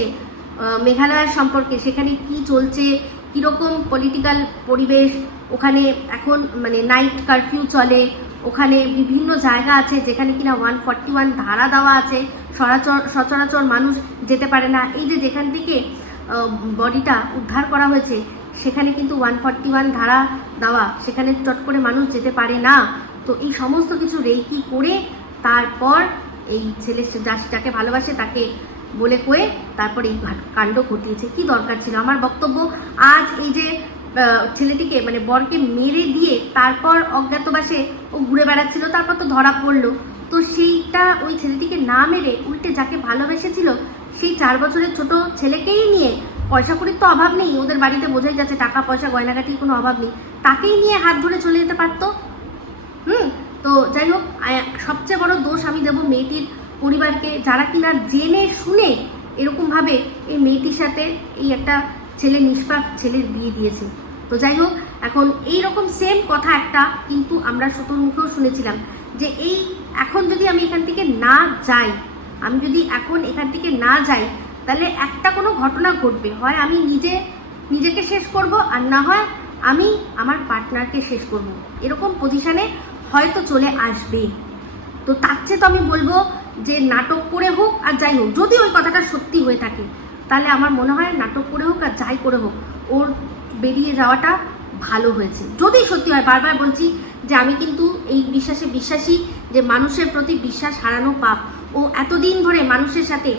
মেঘালয়ের সম্পর্কে, সেখানে কি চলছে, কীরকম পলিটিক্যাল পরিবেশ, ওখানে এখন মানে নাইট কারফিউ চলে, ওখানে বিভিন্ন জায়গা আছে যেখানে কিনা 141 ধারা দেওয়া আছে, সচরাচর মানুষ যেতে পারে না। এই যে যেখান থেকে বডিটা উদ্ধার করা হয়েছে সেখানে কিন্তু 141 ধারা দেওয়া, সেখানে চট করে মানুষ যেতে পারে না। তো এই সমস্ত কিছু রেকি করে তারপর এই ছেলে যাকে ভালোবাসে তাকে বলে কয়ে তারপর এই কাণ্ড ঘটিয়েছে। কি দরকার ছিল? আমার বক্তব্য, আজ এই যে ছেলেটিকে মানে বরকে মেরে দিয়ে তারপর অজ্ঞাতবাসে ও ঘুরে বেড়াচ্ছিল, তারপর তো ধরা পড়লো, তো সেইটা ওই ছেলেটিকে না মেরে উল্টে যাকে ভালোবেসেছিল সেই 4 বছরের ছোট ছেলেকেই নিয়ে, পয়সা কড়ির তো অভাব নেই ওদের বাড়িতে, বোঝাই যাচ্ছে টাকা পয়সা গয়নাগাটির কোনো অভাব নেই, তাকেই নিয়ে হাত ধরে চলে যেতে পারতো। তো যাই হোক, সবচেয়ে বড় দোষ আমি দেবো মেয়েটির পরিবারকে, যারা কিনা জেনে শুনে এরকমভাবে এই মেয়েটির সাথে এই একটা ছেলে নিষ্পাপ ছেলের বিয়ে দিয়েছে। তো যাই হোক, এখন এই রকম সেম কথা একটা কিন্তু আমরা শতর মুখেও শুনেছিলাম যে এই এখন যদি আমি এখান থেকে না যাই, আমি যদি এখন এখান থেকে না যাই, তাহলে একটা কোনো ঘটনা ঘটবে, হয় আমি নিজেকে শেষ করব, আর না হয় আমি আমার পার্টনারকে শেষ করব, এরকম পজিশানে হয়তো চলে আসবে। তো তার চেয়ে তো আমি বলবো যে নাটক করে হোক আর যাই হোক, যদি ওই কথাটা সত্যি হয়ে থাকে, তাহলে আমার মনে হয় নাটক করে হোক আর যাই করে হোক ওর বেরিয়ে যাওয়াটা ভালো হয়েছে। যদি সত্যি হয়, বারবার বলছি যে আমি কিন্তু এই বিশ্বাসে বিশ্বাসী যে মানুষের প্রতি বিশ্বাস হারানো পাপ। ও এতদিন ধরে মানুষের সাথে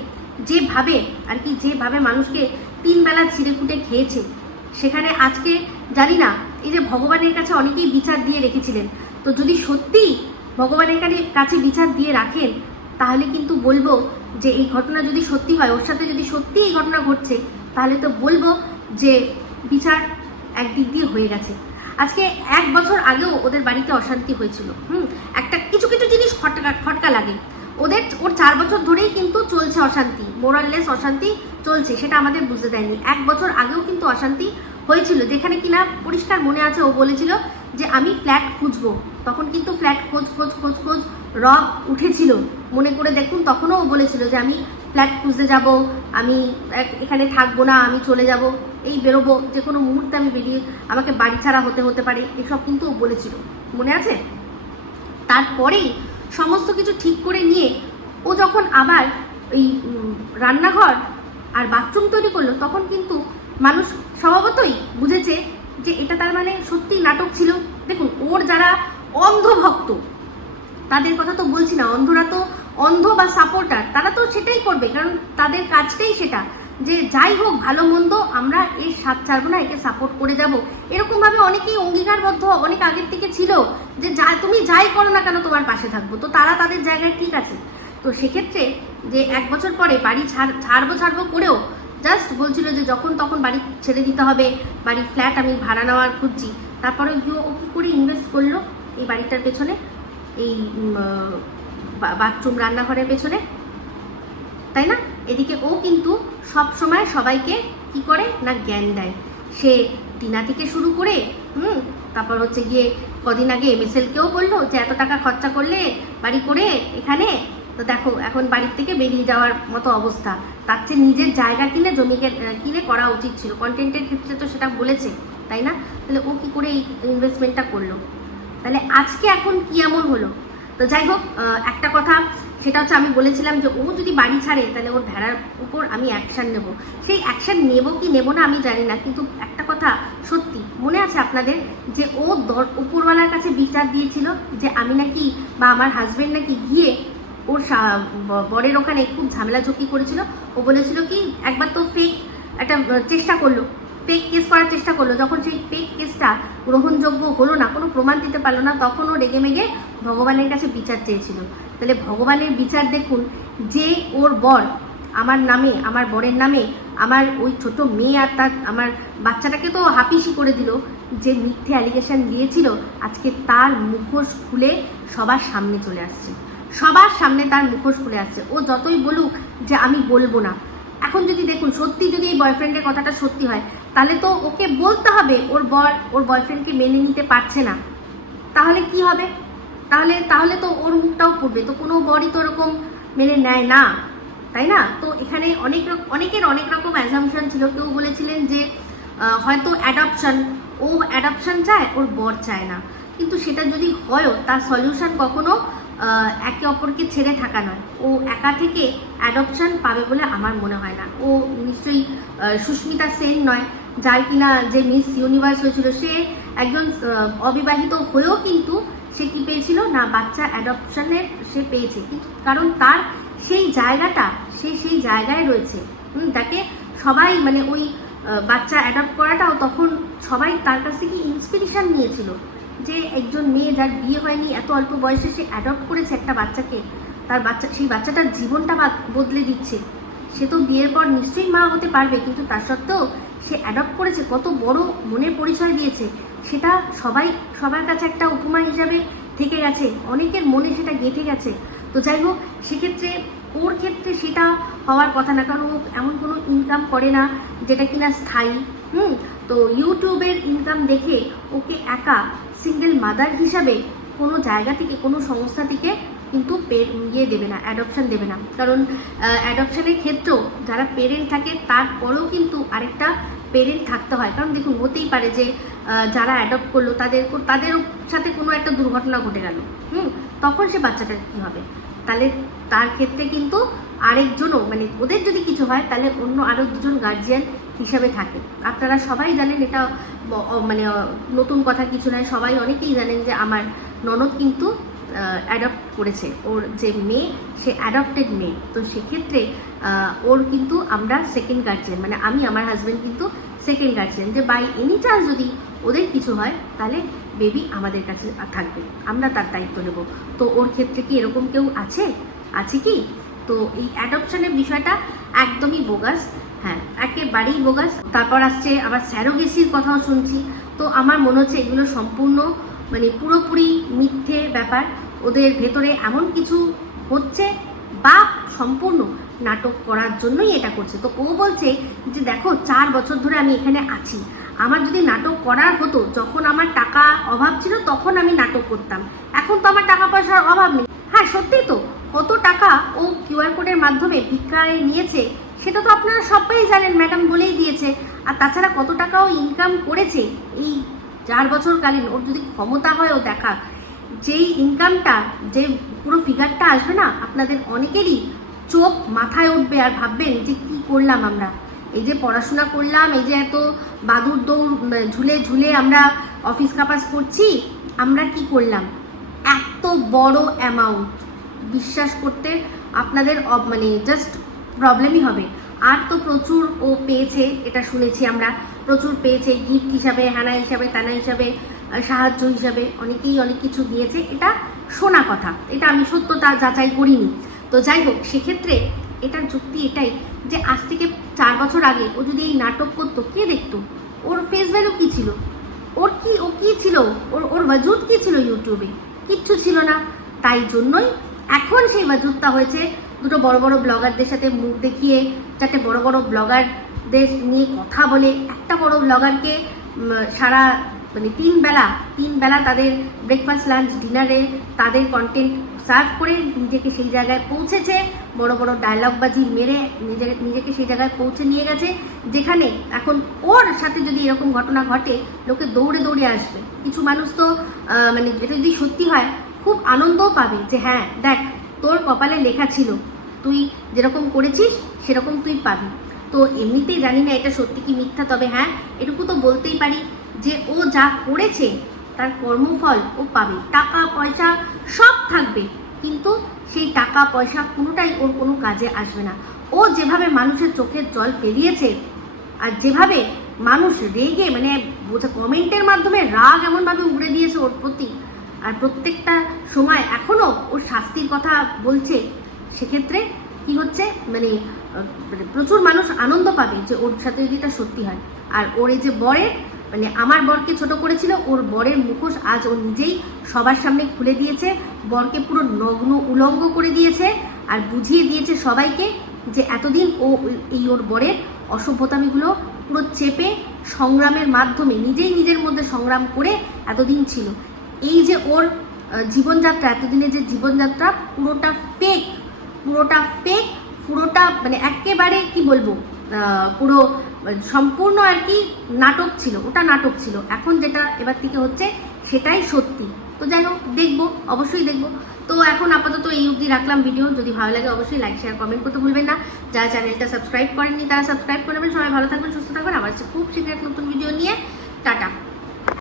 যেভাবে মানুষকে 3 বেলা ছিঁড়ে কুটে খেয়েছে, সেখানে আজকে জানি না, এই যে ভগবানের কাছে অনেকেই বিচার দিয়ে রেখেছিলেন, তো যদি সত্যি ভগবানের কাছে বিচার দিয়ে রাখেন, তাহলে কিন্তু বলবো যে এই ঘটনা যদি সত্যি হয়, ওর সাথে যদি সত্যি এই ঘটনা ঘটছে, তাহলে তো বলবো যে বিচার একদিক দিয়ে হয়ে গেছে। আজকে 1 বছর আগেও ওদের বাড়িতে অশান্তি হয়েছিল। একটা কিছু জিনিস খটকা লাগে ওর 4 বছর ধরেই কিন্তু চলছে অশান্তি, মোরাললেস অশান্তি চলছে, সেটা আমাদের বুঝতে দেয়নি। 1 বছর আগেও কিন্তু অশান্তি হয়েছিল, যেখানে কিনা পরিষ্কার মনে আছে ও বলেছিল যে আমি ফ্ল্যাট খুঁজবো, তখন কিন্তু ফ্ল্যাট খোঁজ রব উঠেছিল, মনে করে দেখুন, তখনও ও বলেছিল যে আমি ফ্ল্যাট খুঁজতে যাব, আমি এখানে থাকবো না, আমি চলে যাব, এই বেরোবো, যে কোনো মুহূর্তে আমি বেরিয়ে আমাকে বাড়ি ছাড়া হতে পারে, এসব কিন্তু ও বলেছিল, মনে আছে। তারপরেই সমস্ত কিছু ঠিক করে নিয়ে ও যখন আবার ওই রান্নাঘর আর বাথরুম তৈরি করলো, তখন কিন্তু মানুষ স্বভাবতই বুঝেছে যে এটা তার মানে সত্যিই নাটক ছিল। দেখুন, ওর যারা অন্ধভক্ত, তাদের কথা তো বলছি না, অন্ধরা তো অন্ধ বা সাপোর্টার, তারা তো সেটাই করবে, কারণ তাদের কাজটাই সেটা, যে যাই হোক ভালো মন্দ আমরা এর সাথ ছাড়বো না, একে সাপোর্ট করে যাব। এরকমভাবে অনেকেই অঙ্গীকারবদ্ধ অনেক আগের থেকে ছিল যে তুমি যাই করো না কেন তোমার পাশে থাকবো, তো তারা তাদের জায়গায় ঠিক আছে। তো সেক্ষেত্রে যে 1 বছর পরে বাড়ি ছাড়বো করেও জাস্ট বলছিল যে যখন তখন বাড়ি ছেড়ে দিতে হবে, বাড়ির ফ্ল্যাট আমি ভাড়া নেওয়ার খুঁজছি, তারপরে গিয়ে ও কী করে ইনভেস্ট করলো এই বাড়িটার পেছনে, এই বাথরুম রান্নাঘরের পেছনে, তাই না? এদিকে ও কিন্তু সব সময় সবাইকে কি করে না জ্ঞান দেয়। সে টিনা থেকে শুরু করে তারপর হচ্ছে গিয়ে কদিন আগে MSLকেও বললো যে এত টাকা খরচা করলে বাড়ি করে এখানে, তো দেখো এখন বাড়ির থেকে বেরিয়ে যাওয়ার মতো অবস্থা, তার চেয়ে নিজের জায়গা কিনে জমিকে কিনে করা উচিত ছিল। কন্টেন্টের ক্ষেত্রে তো সেটা বলেছে, তাই না? তাহলে ও কি করে এই ইনভেস্টমেন্টটা করলো? তাহলে আজকে এখন কি এমন হলো? তো যাই হোক, একটা কথা সেটা হচ্ছে, আমি বলেছিলাম যে ও যদি বাড়ি ছাড়ে তাহলে ওর ভেড়ার উপর আমি অ্যাকশান নেব। সেই অ্যাকশান নেব কি নেব না আমি জানি না, কিন্তু একটা কথা সত্যি মনে আছে আপনাদের, যে ও উপরওয়ালার কাছে বিচার দিয়েছিল যে আমি নাকি বা আমার হাজবেন্ড নাকি গিয়ে ওর বরের ওখানে খুব ঝামেলা ঝুঁকি করেছিল। ও বলেছিল কি একবার তো ফেক একটা চেষ্টা করলো, ফেক কেস করার চেষ্টা করলো, যখন সেই ফেক কেসটা গ্রহণযোগ্য হলো না, কোনো প্রমাণ দিতে পারলো না, তখন ও রেগে মেগে ভগবানের কাছে বিচার চেয়েছিল। তাহলে ভগবানের বিচার দেখুন, যে ওর বর আমার নামে, আমার বরের নামে, আমার ওই ছোট মেয়ে আর আমার বাচ্চাটাকে তো হাপিসি করে দিল, যে মিথ্যে অ্যালিগেশন দিয়েছিল, আজকে তার মুখোশ খুলে সবার সামনে চলে আসছে, সবার সামনে তার মুখোশ খুলে আসছে। ও যতই বলুক যে আমি বলবো না, এখন যদি দেখুন সত্যি যদি এই বয়ফ্রেন্ডের কথাটা সত্যি হয়, তাহলে তো ওকে বলতে হবে ওর বর ওর বয়ফ্রেন্ডকে মেনে নিতে পারছে না, তাহলে কি হবে? তাহলে তো ওর মুখটাও পড়বে, তো কোনো বরই তো ওরকম মেনে নেয় না, তাই না? তো এখানে অনেকের অনেক রকম অ্যাজাম্পশন ছিল। কেউ বলেছিলেন যে হয়তো ও অ্যাডপশন চায়, ওর বর চায় না, কিন্তু সেটা যদি হয়ও তার সলিউশন কখনো একে অপরকে ছেড়ে থাকা নয়। ও একা থেকে অ্যাডপশন পাবে বলে আমার মনে হয় না। ও নিশ্চয়ই সুস্মিতা সেন নয়, যার কিনা যে মিস ইউনিভার্স হয়েছিল, সে একজন অবিবাহিত হয়েও কিন্তু সে কি পেয়েছিল না, বাচ্চা অ্যাডপশনের সে পেয়েছে, কিন্তু কারণ তার সেই জায়গাটা, সেই জায়গায় রয়েছে। তাকে সবাই মানে ওই বাচ্চা অ্যাডপ্ট করাটাও তখন সবাই তার কাছ থেকে ইন্সপিরেশন নিয়েছিল, যে একজন মেয়ে যার বিয়ে হয়নি, এত অল্প বয়সে সে অ্যাডপ্ট করেছে একটা বাচ্চাকে, সেই বাচ্চাটার জীবনটা বদলে দিচ্ছে। সে তো বিয়ের পর নিশ্চয়ই মা হতে পারবে, কিন্তু তার সত্ত্বেও সে অ্যাডপ্ট করেছে, কত বড় মনের পরিচয় দিয়েছে, সেটা সবার কাছে একটা উপমা হিসাবে থেকে গেছে, অনেকের মনে সেটা গেঁথে গেছে। তো যাই হোক, সেক্ষেত্রে ও ওর ক্ষেত্রে সেটা হওয়ার কথা না, কারণ ও এমন কোনো ইনকাম করে না যেটা কিনা স্থায়ী। তো ইউটিউবের ইনকাম দেখে ওকে একা সিঙ্গেল মাদার হিসাবে কোনো জায়গা থেকে, কোনো সংস্থা থেকে কিন্তু দেবে না, অ্যাডপশান দেবে না। কারণ অ্যাডপশানের ক্ষেত্রেও যারা পেরেন্ট থাকে তারপরেও কিন্তু আরেকটা পেরেন্ট থাকতে হয়। কারণ দেখুন, হতেই পারে যে যারা অ্যাডপ্ট করলো তাদের সাথে কোনো একটা দুর্ঘটনা ঘটে গেল, তখন সে বাচ্চাটার কী হবে? তাহলে তার ক্ষেত্রে কিন্তু আরেকজনও, মানে ওদের যদি কিছু হয় তাহলে অন্য আরও দুজন গার্জিয়ান হিসাবে থাকে। আপনারা সবাই জানেন, এটা মানে নতুন কথা কিছু নয়, সবাই অনেকেই জানেন যে আমার ননদ কিন্তু অ্যাডপ্ট করেছে। ওর যে মেয়ে, সে অ্যাডপ্টেড মেয়ে। তো সেক্ষেত্রে ওর কিন্তু আমরা সেকেন্ড গার্জিয়ান, মানে আমি, আমার হাজব্যান্ড কিন্তু সেকেন্ড গার্জিয়ান, যে বাই এনি চান্স যদি ওদের কিছু হয় তাহলে বেবি আমাদের কাছে থাকবে, আমরা তার দায়িত্ব নেব। তো ওর ক্ষেত্রে কি এরকম কেউ আছে কি? তো এই অ্যাডপশনের বিষয়টা একদমই বোগাস, হ্যাঁ, একেবারেই বোগাস। তারপর আসছে আবার স্যারোগেসির কথাও শুনছি। তো আমার মনে হচ্ছে এগুলো সম্পূর্ণ মানে পুরোপুরি মিথ্যে ব্যাপার। ওদের ভেতরে এমন কিছু হচ্ছে বা সম্পূর্ণ নাটক করার জন্যই এটা করছে। তো ও বলছে যে দেখো, 4 বছর ধরে আমি এখানে আছি, আমার যদি নাটক করার হতো, যখন আমার টাকা অভাব ছিল তখন আমি নাটক করতাম, এখন তো আমার টাকা পয়সার অভাব নেই। হ্যাঁ, সত্যিই তো, কত টাকা ও কিউআর কোডের মাধ্যমে ভিক্ষায় নিয়েছে সেটা তো আপনারা সবাই জানেন, ম্যাডাম বলেই দিয়েছে। আর তাছাড়া কত টাকা ও ইনকাম করেছে এই 4 বছরকালীন, ওর যদি ক্ষমতা হয় ও দেখা, যেই ইনকামটা, যে পুরো ফিগারটা আসবে না, আপনাদের অনেকেরই চোখ মাথায় উঠবে আর ভাববেন যে কি করলাম আমরা, এই যে পড়াশোনা করলাম, এই যে এত বাদুর দৌড় ঝুলে ঝুলে আমরা অফিস কাপাস করছি, আমরা কি করলাম? এত বড় অ্যামাউন্ট বিশ্বাস করতে আপনাদের মানে জাস্ট প্রবলেমই হবে। আর তো প্রচুর ও পেয়েছে, এটা শুনেছি আমরা, প্রচুর পেয়েছে গিফট হিসাবে, হ্যানা হিসাবে, তানা হিসাবে, সাহায্য হিসাবে, অনেকেই অনেক কিছু দিয়েছে, এটা শোনা কথা, এটা আমি সত্যতা যাচাই করিনি। তো যাই হোক, সেক্ষেত্রে এটার যুক্তি এটাই যে আজ থেকে 4 বছর আগে ও যদি এই নাটক করতো, কে দেখতো? ওর ফেস ভ্যালু কী ছিল? ও কি ছিল? ওর ওয়াজুদ কী ছিল? ইউটিউবে কিচ্ছু ছিল না। তাই জন্যই এখন সেই ওয়াজুদটা হয়েছে দুটো বড় বড় ব্লগারদের সাথে মুখ দেখিয়ে, যাতে বড় বড় ব্লগারদের নিয়ে কথা বলে। একটা বড় ব্লগারকে সারা মানে 3 বেলা তাদের ব্রেকফাস্ট, লাঞ্চ, ডিনারে তাদের কন্টেন্ট সার্ভ করে নিজেকে সেই জায়গায় পৌঁছেছে, বড় বড় ডায়লগবাজি মেরে নিজেকে সেই জায়গায় পৌঁছে নিয়ে গেছে, যেখানে এখন ওর সাথে যদি এরকম ঘটনা ঘটে, লোকে দৌড়ে দৌড়ে আসবে। কিছু মানুষ তো মানে এটা যদি সত্যি হয় খুব আনন্দও পাবে, যে হ্যাঁ দেখ, তোর কপালে লেখা ছিল, তুই যেরকম করেছিস সেরকম তুই পাবি। তো এমনিতেই জানি না এটা সত্যি কি মিথ্যা, তবে হ্যাঁ এটুকু তো বলতেই পারি যে ও যা করেছে তার কর্মফল ও পাবে। টাকা পয়সা সব থাকবে, কিন্তু সেই টাকা পয়সা কোনোটাই ওর কোনো কাজে আসবে না। ও যেভাবে মানুষের চোখের জল ফেলিয়েছে, আর যেভাবে মানুষ রেগে, মানে কমেন্টের মাধ্যমে রাগ এমনভাবে উগড়ে দিয়েছে ওর প্রতি, আর প্রত্যেকটা সময় এখনও ওর শাস্তির কথা বলছে, সেক্ষেত্রে কি হচ্ছে, মানে প্রচুর মানুষ আনন্দ পাবে যে ওর সাথে যদি এটা সত্যি হয়। আর ওর এই যে বরের, মানে আমার বরকে ছোট করেছিল, ওর বরের মুখোশ আজ ও নিজেই সবার সামনে খুলে দিয়েছে, বরকে পুরো নগ্ন উলঙ্গ করে দিয়েছে, আর বুঝিয়ে দিয়েছে সবাইকে যে এতদিন ও এই ওর বরের অসভ্যতামিগুলো পুরো চেপে সংগ্রামের মাধ্যমে নিজেই নিজের মধ্যে সংগ্রাম করে এতদিন ছিল। এই যে ওর জীবনযাত্রা, এতদিনের যে জীবনযাত্রা, পুরোটা ফেক, পুরোটা মানে একেবারে কি বলবো, পুরো সম্পূর্ণ আর কি নাটক ছিল, ওটা নাটক ছিল। এখন যেটা এবার থেকে হচ্ছে সেটাই সত্যি। তো যাই হোক, দেখবো, অবশ্যই দেখবো। তো এখন আপাতত এই অবধি রাখলাম ভিডিও। যদি ভালো লাগে অবশ্যই লাইক, শেয়ার, কমেন্ট করতে ভুলবেন না। যারা চ্যানেলটা সাবস্ক্রাইব করেননি তারা সাবস্ক্রাইব করবেন। সবাই ভালো থাকবেন, সুস্থ থাকবেন। আবার খুব শীঘ্র এক নতুন ভিডিও নিয়ে। টাটা।